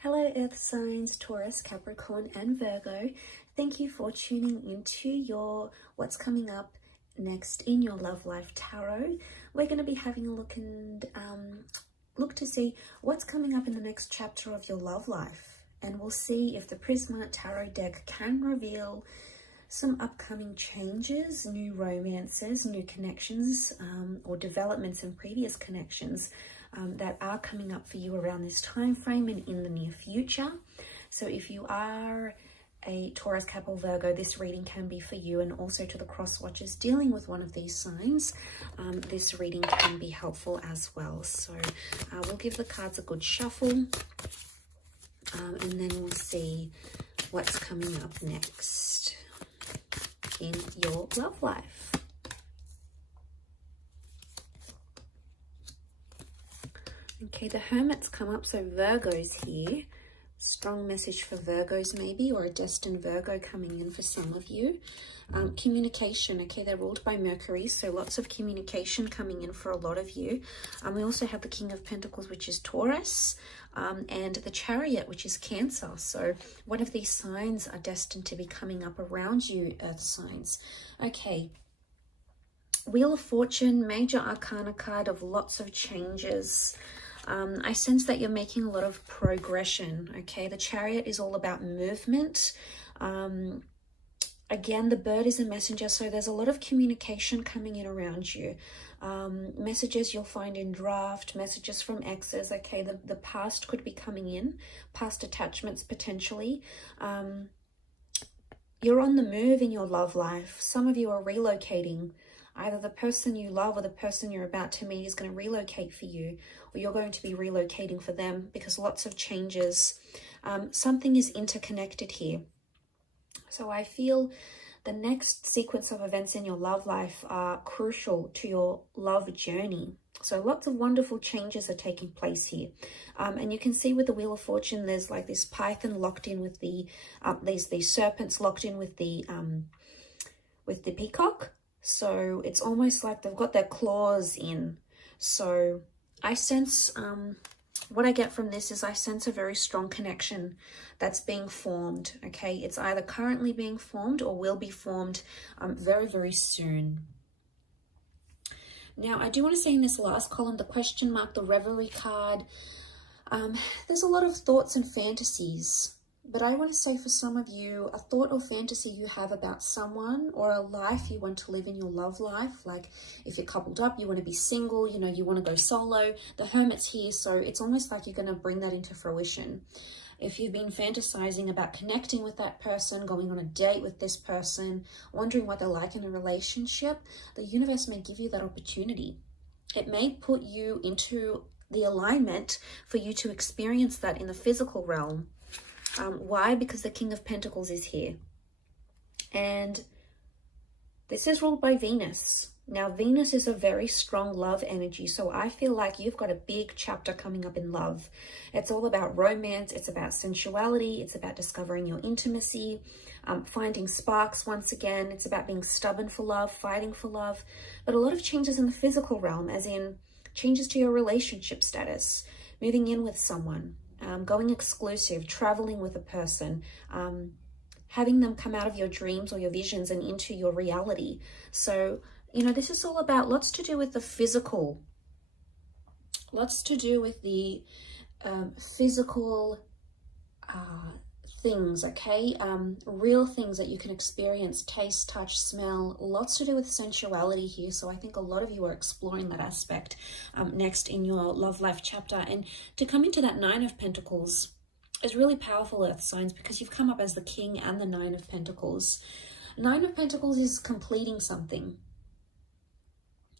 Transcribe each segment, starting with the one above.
Hello Earth signs, Taurus, Capricorn and Virgo. Thank you for tuning into your what's coming up next in your love life tarot. We're going to be having a look and look to see what's coming up in the next chapter of your love life. And we'll see if the Prisma Tarot deck can reveal some upcoming changes, new romances, new connections, or developments in previous connections that are coming up for you around this time frame and in the near future. So if you are a Taurus, Cap or Virgo, this reading can be for you, and also to the cross watchers dealing with one of these signs, this reading can be helpful as well. So we'll give the cards a good shuffle, and then we'll see what's coming up next in your love life. Okay, the Hermit's come up, so Virgo's here. Strong message for Virgos maybe, or a destined Virgo coming in for some of you. Communication, okay, they're ruled by Mercury, so lots of communication coming in for a lot of you. We also have the King of Pentacles, which is Taurus, and the Chariot, which is Cancer. So one of these signs are destined to be coming up around you, Earth signs. Okay, Wheel of Fortune, major arcana card of lots of changes. I sense that you're making a lot of progression, okay? The Chariot is all about movement. Again, the bird is a messenger, so there's a lot of communication coming in around you. Messages you'll find in draft, messages from exes, okay? The past could be coming in, past attachments potentially. You're on the move in your love life. Some of you are relocating. Either the person you love or the person you're about to meet is going to relocate for you, or you're going to be relocating for them, because lots of changes. Something is interconnected here. So I feel the next sequence of events in your love life are crucial to your love journey. So lots of wonderful changes are taking place here. And you can see with the Wheel of Fortune, there's like this python locked in with the, these serpents locked in with the peacock. So it's almost like they've got their claws in. So I sense, what I get from this is I sense a very strong connection that's being formed, okay? It's either currently being formed or will be formed very, very soon. Now, I do want to say in this last column, the question mark, the Reverie card, there's a lot of thoughts and fantasies. But I want to say for some of you, a thought or fantasy you have about someone, or a life you want to live in your love life. Like if you're coupled up, you want to be single, you know, you want to go solo. The Hermit's here, so it's almost like you're going to bring that into fruition. If you've been fantasizing about connecting with that person, going on a date with this person, wondering what they're like in a relationship, the universe may give you that opportunity. It may put you into the alignment for you to experience that in the physical realm. Why? Because the King of Pentacles is here. And this is ruled by Venus. Now, Venus is a very strong love energy. So I feel like you've got a big chapter coming up in love. It's all about romance. It's about sensuality. It's about discovering your intimacy, finding sparks once again. It's about being stubborn for love, fighting for love. But a lot of changes in the physical realm, as in changes to your relationship status, moving in with someone. Going exclusive, traveling with a person, having them come out of your dreams or your visions and into your reality. So, you know, this is all about lots to do with the physical, lots to do with the physical things, okay? Real things that you can experience, taste, touch, smell, lots to do with sensuality here. So I think a lot of you are exploring that aspect next in your love life chapter. And to come into that Nine of Pentacles is really powerful, Earth signs, because you've come up as the King and the Nine of Pentacles. Nine of Pentacles is completing something.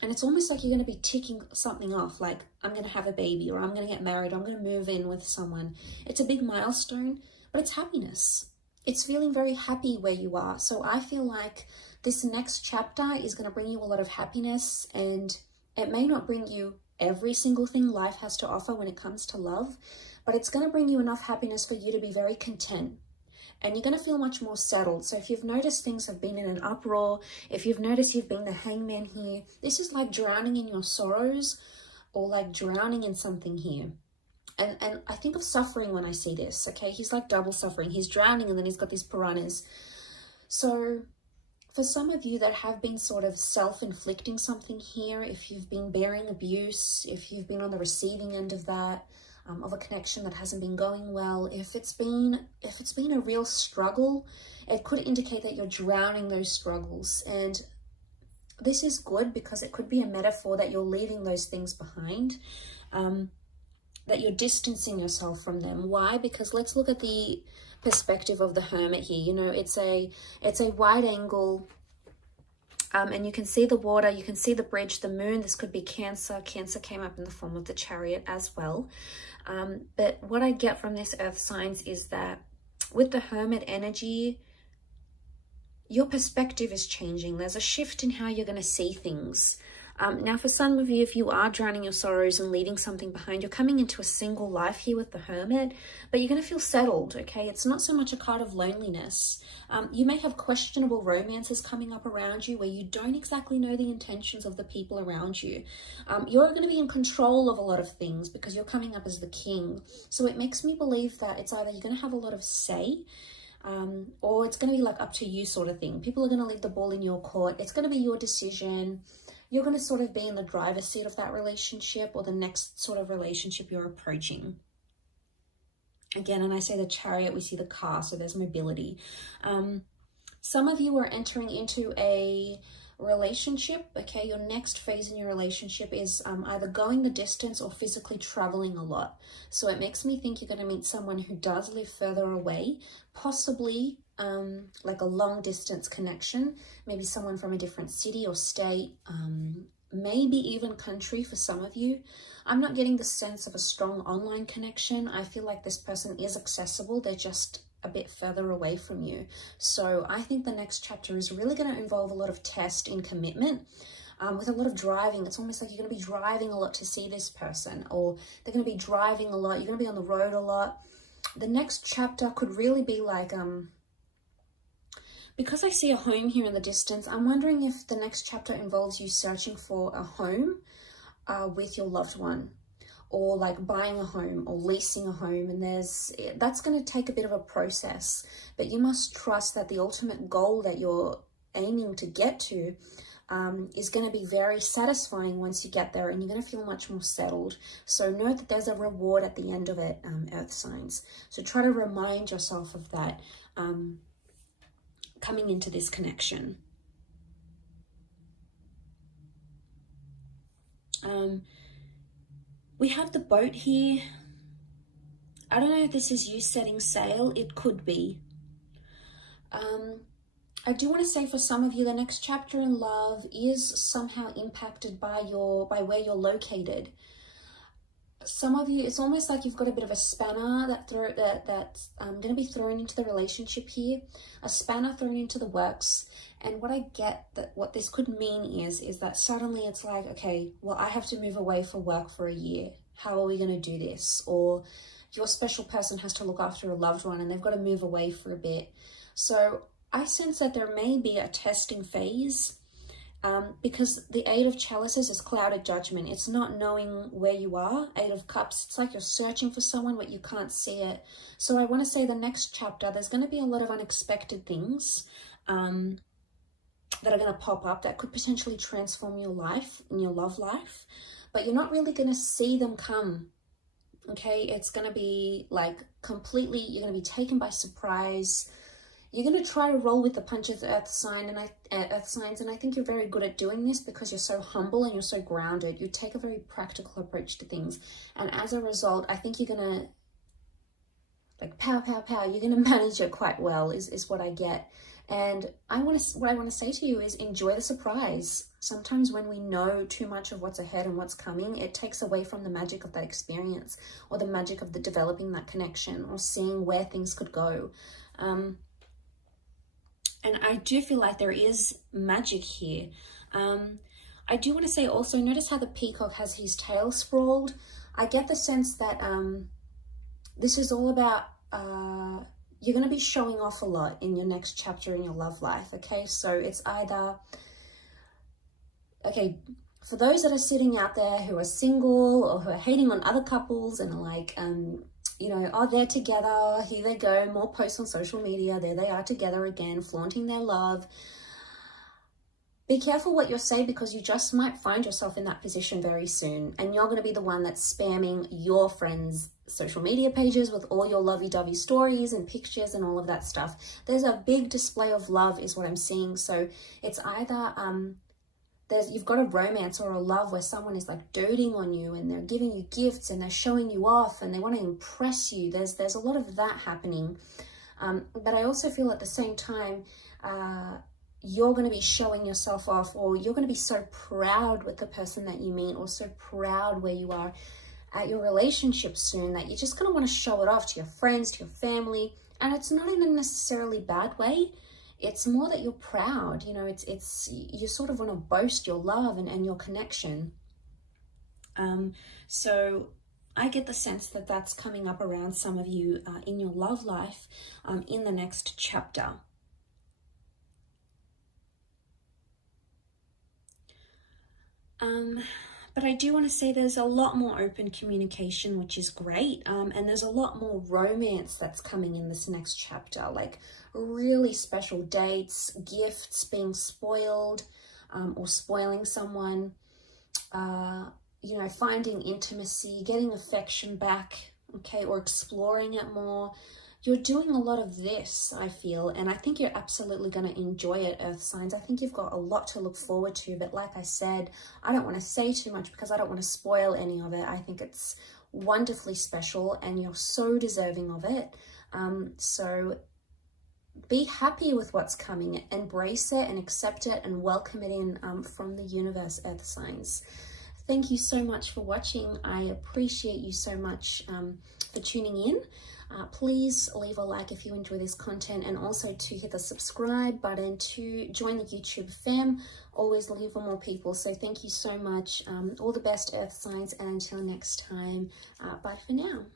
And it's almost like you're going to be ticking something off, like I'm going to have a baby, or I'm going to get married, or I'm going to move in with someone. It's a big milestone. But it's happiness. It's feeling very happy where you are. So I feel like this next chapter is going to bring you a lot of happiness, and it may not bring you every single thing life has to offer when it comes to love, but it's going to bring you enough happiness for you to be very content. And you're going to feel much more settled. So if you've noticed things have been in an uproar, if you've noticed you've been the hangman here, this is like drowning in your sorrows, or like drowning in something here. And I think of suffering when I see this, okay? He's like double suffering. He's drowning and then he's got these piranhas. So for some of you that have been sort of self-inflicting something here, if you've been bearing abuse, if you've been on the receiving end of that, of a connection that hasn't been going well, if it's been a real struggle, it could indicate that you're drowning those struggles. And this is good because it could be a metaphor that you're leaving those things behind, that you're distancing yourself from them. Why? Because let's look at the perspective of the Hermit here. You know, it's a wide angle, and you can see the water, you can see the bridge, the moon. This could be Cancer. Cancer came up in the form of the Chariot as well. But what I get from this earth signs is that with the Hermit energy, your perspective is changing. There's a shift in how you're going to see things. Now, for some of you, if you are drowning your sorrows and leaving something behind, you're coming into a single life here with the Hermit, but you're going to feel settled, okay? It's not so much a card of loneliness. You may have questionable romances coming up around you where you don't exactly know the intentions of the people around you. You're going to be in control of a lot of things because you're coming up as the king. So it makes me believe that it's either you're going to have a lot of say, or it's going to be like up to you sort of thing. People are going to leave the ball in your court. It's going to be your decision. You're going to sort of be in the driver's seat of that relationship or the next sort of relationship you're approaching. Again, and I say the Chariot, we see the car, so there's mobility. Some of you are entering into a relationship, okay? Your next phase in your relationship is either going the distance or physically traveling a lot. So it makes me think you're going to meet someone who does live further away, possibly like a long distance connection, maybe someone from a different city or state, maybe even country for some of you. I'm not getting the sense of a strong online connection. I feel like this person is accessible. They're just a bit further away from you. So I think the next chapter is really going to involve a lot of test in commitment, with a lot of driving. It's almost like you're going to be driving a lot to see this person, or they're going to be driving a lot. You're going to be on the road a lot. The next chapter could really be like, because I see a home here in the distance, I'm wondering if the next chapter involves you searching for a home with your loved one, or like buying a home or leasing a home. And that's going to take a bit of a process, but you must trust that the ultimate goal that you're aiming to get to is going to be very satisfying once you get there, and you're going to feel much more settled. So know that there's a reward at the end of it, earth signs. So try to remind yourself of that coming into this connection. We have the boat here. I don't know if this is you setting sail. It could be. I do want to say for some of you, the next chapter in love is somehow impacted by where you're located. Some of you, it's almost like you've got a bit of a spanner that's going to be thrown into the relationship here, a spanner thrown into the works. And what I get, that what this could mean is that suddenly it's like, okay, well, I have to move away for work for a year. How are we going to do this? Or your special person has to look after a loved one and they've got to move away for a bit. So I sense that there may be a testing phase, because the Eight of Chalices is clouded judgment. It's not knowing where you are. Eight of Cups, it's like you're searching for someone but you can't see it. So I want to say the next chapter, there's going to be a lot of unexpected things that are going to pop up that could potentially transform your life and your love life, but you're not really going to see them come. Okay, it's going to be like completely, you're going to be taken by surprise. You're going to try to roll with the punches, earth signs, and I think you're very good at doing this because you're so humble and you're so grounded. You take a very practical approach to things, and as a result, I think you're going to like pow. You're going to manage it quite well. Is what I get. And what I want to say to you is enjoy the surprise. Sometimes when we know too much of what's ahead and what's coming, it takes away from the magic of that experience, or the magic of the developing that connection, or seeing where things could go. And I do feel like there is magic here. I do want to say also, notice how the peacock has his tail sprawled. I get the sense that this is all about, you're going to be showing off a lot in your next chapter in your love life, okay? So it's either, okay, For those that are sitting out there who are single or who are hating on other couples and are like, you know, oh, they're together, here they go, more posts on social media, there they are together again, flaunting their love. Be careful what you say, because you just might find yourself in that position very soon, and you're going to be the one that's spamming your friends' social media pages with all your lovey-dovey stories and pictures and all of that stuff. There's a big display of love is what I'm seeing. So it's either you've got a romance or a love where someone is like doting on you and they're giving you gifts and they're showing you off and they want to impress you. There's a lot of that happening. But I also feel at the same time, you're going to be showing yourself off, or you're going to be so proud with the person that you meet, or so proud where you are at your relationship soon, that you're just going to want to show it off to your friends, to your family. And it's not in a necessarily bad way. It's more that you're proud, you know, it's you sort of want to boast your love and your connection. So I get the sense that that's coming up around some of you in your love life in the next chapter. But I do want to say there's a lot more open communication, which is great. And there's a lot more romance that's coming in this next chapter, like really special dates, gifts, being spoiled, or spoiling someone, you know, finding intimacy, getting affection back, okay, or exploring it more. You're doing a lot of this, I feel, and I think you're absolutely going to enjoy it, Earth signs. I think you've got a lot to look forward to, but like I said, I don't want to say too much because I don't want to spoil any of it. I think it's wonderfully special and you're so deserving of it. So be happy with what's coming, embrace it and accept it and welcome it in from the universe, Earth signs. Thank you so much for watching. I appreciate you so much for tuning in. Please leave a like if you enjoy this content, and also to hit the subscribe button to join the YouTube fam. Always looking for more people. So thank you so much. All the best, Earth signs, and until next time, bye for now.